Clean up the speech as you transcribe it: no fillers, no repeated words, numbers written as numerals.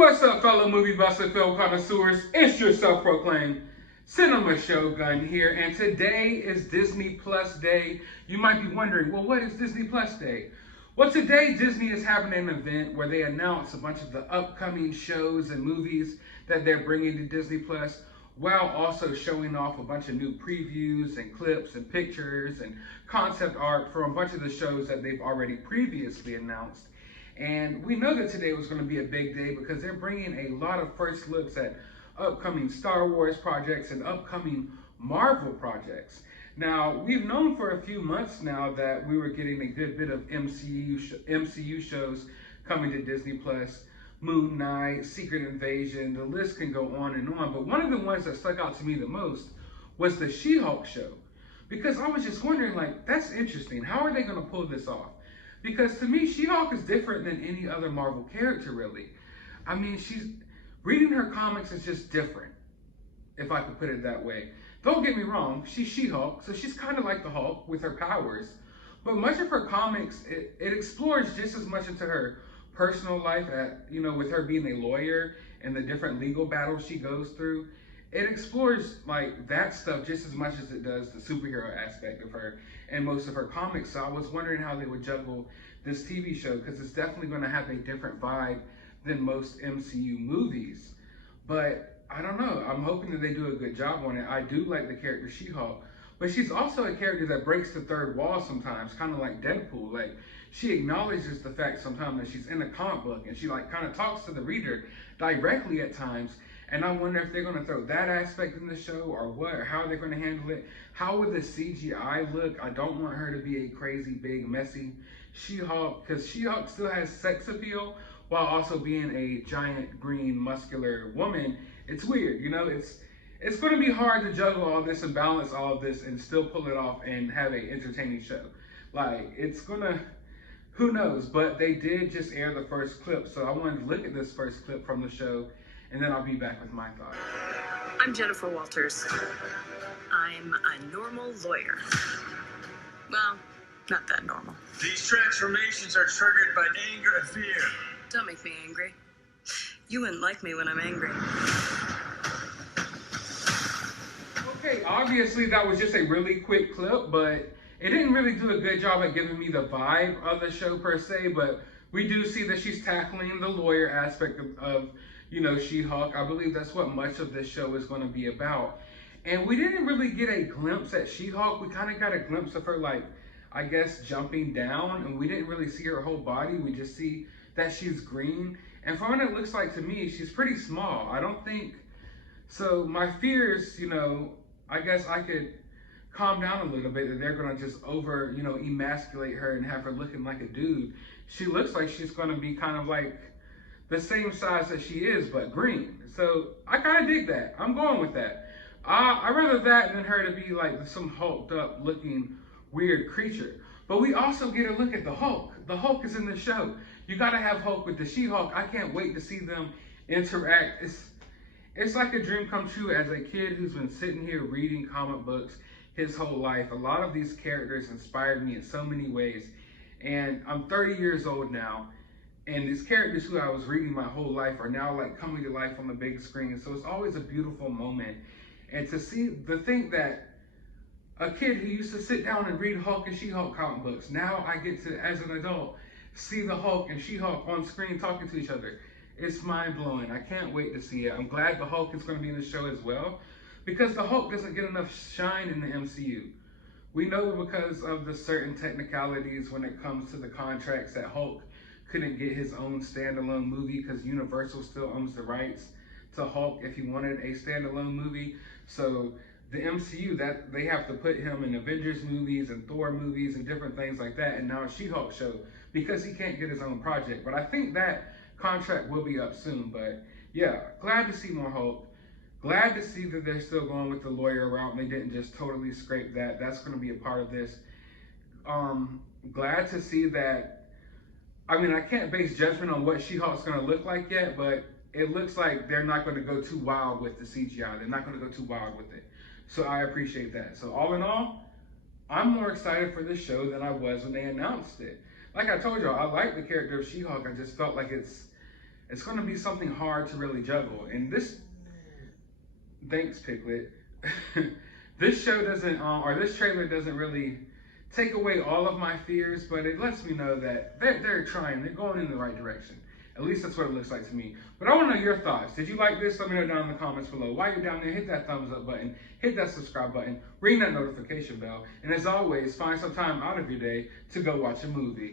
What's up, fellow movie buffs and film connoisseurs? It's your self-proclaimed cinema shogun here, and today is Disney Plus Day. You might be wondering, well, what is Disney Plus Day? Well, today Disney is having an event where they announce a bunch of the upcoming shows and movies that they're bringing to Disney Plus, while also showing off a bunch of new previews and clips and pictures and concept art from a bunch of the shows that they've already previously announced. And we know that today was going to be a big day because they're bringing a lot of first looks at upcoming Star Wars projects and upcoming Marvel projects. Now, we've known for a few months now that we were getting a good bit of MCU shows coming to Disney Plus. Moon Knight, Secret Invasion, the list can go on and on. But one of the ones that stuck out to me the most was the She-Hulk show. Because I was just wondering, like, that's interesting. How are they going to pull this off? Because to me, She-Hulk is different than any other Marvel character, really. I mean, reading her comics is just different, if I could put it that way. Don't get me wrong, she's She-Hulk, so she's kind of like the Hulk with her powers. But much of her comics, it explores just as much into her personal life, with her being a lawyer and the different legal battles she goes through. It explores like that stuff just as much as it does the superhero aspect of her and most of her comics. So I was wondering how they would juggle this TV show, because it's definitely going to have a different vibe than most MCU movies. But I don't know. I'm hoping that they do a good job on it. I do like the character She-Hulk, but she's also a character that breaks the third wall sometimes, kind of like Deadpool. Like, she acknowledges the fact sometimes that she's in a comic book, and she like kind of talks to the reader directly at times. And I wonder if they're going to throw that aspect in the show or what, or how they're going to handle it. How would the CGI look? I don't want her to be a crazy, big, messy She-Hulk, because She-Hulk still has sex appeal while also being a giant, green, muscular woman. It's weird, it's going to be hard to juggle all this and balance all of this and still pull it off and have an entertaining show. Like, it's going to, who knows? But they did just air the first clip, so I wanted to look at this first clip from the show, and then I'll be back with my thoughts. I'm Jennifer Walters. I'm a normal lawyer. Well, not that normal. These transformations are triggered by anger and fear. Don't make me angry. You wouldn't like me when I'm angry. Okay, obviously that was just a really quick clip, but it didn't really do a good job at giving me the vibe of the show per se, but we do see that she's tackling the lawyer aspect of She-Hulk. I believe that's what much of this show is going to be about. And we didn't really get a glimpse at She-Hulk. We kind of got a glimpse of her, like, I guess, jumping down, and we didn't really see her whole body. We just see that she's green. And from what it looks like to me, she's pretty small. I don't think, so my fears, I guess I could calm down a little bit that they're going to just emasculate her and have her looking like a dude. She looks like she's going to be kind of like the same size that she is, but green. So I kind of dig that. I'm going with that. I'd rather that than her to be like some hulked up looking weird creature. But we also get a look at the Hulk. The Hulk is in the show. You got to have Hulk with the She-Hulk. I can't wait to see them interact. It's like a dream come true as a kid who's been sitting here reading comic books his whole life. A lot of these characters inspired me in so many ways. And I'm 30 years old now. And these characters who I was reading my whole life are now like coming to life on the big screen. So it's always a beautiful moment. And to think that a kid who used to sit down and read Hulk and She-Hulk comic books, now I get to, as an adult, see the Hulk and She-Hulk on screen talking to each other. It's mind-blowing. I can't wait to see it. I'm glad the Hulk is going to be in the show as well, because the Hulk doesn't get enough shine in the MCU. We know because of the certain technicalities when it comes to the contracts that Hulk couldn't get his own standalone movie because Universal still owns the rights to Hulk if he wanted a standalone movie. So the MCU, that they have to put him in Avengers movies and Thor movies and different things like that, and now a She-Hulk show because he can't get his own project. But I think that contract will be up soon. But yeah, glad to see more Hulk. Glad to see that they're still going with the lawyer route and they didn't just totally scrape that. That's going to be a part of this. Glad to see that. I mean, I can't base judgment on what She-Hulk's going to look like yet, but it looks like they're not going to go too wild with the CGI. They're not going to go too wild with it. So I appreciate that. So all in all, I'm more excited for this show than I was when they announced it. Like I told y'all, I like the character of She-Hulk. I just felt like it's going to be something hard to really juggle. And this, thanks Piglet, this show doesn't, or this trailer doesn't really take away all of my fears, but it lets me know that they're trying, they're going in the right direction. At least that's what it looks like to me. But I want to know your thoughts. Did you like this? Let me know down in the comments below. While you're down there, hit that thumbs up button, hit that subscribe button, ring that notification bell, and as always, find some time out of your day to go watch a movie.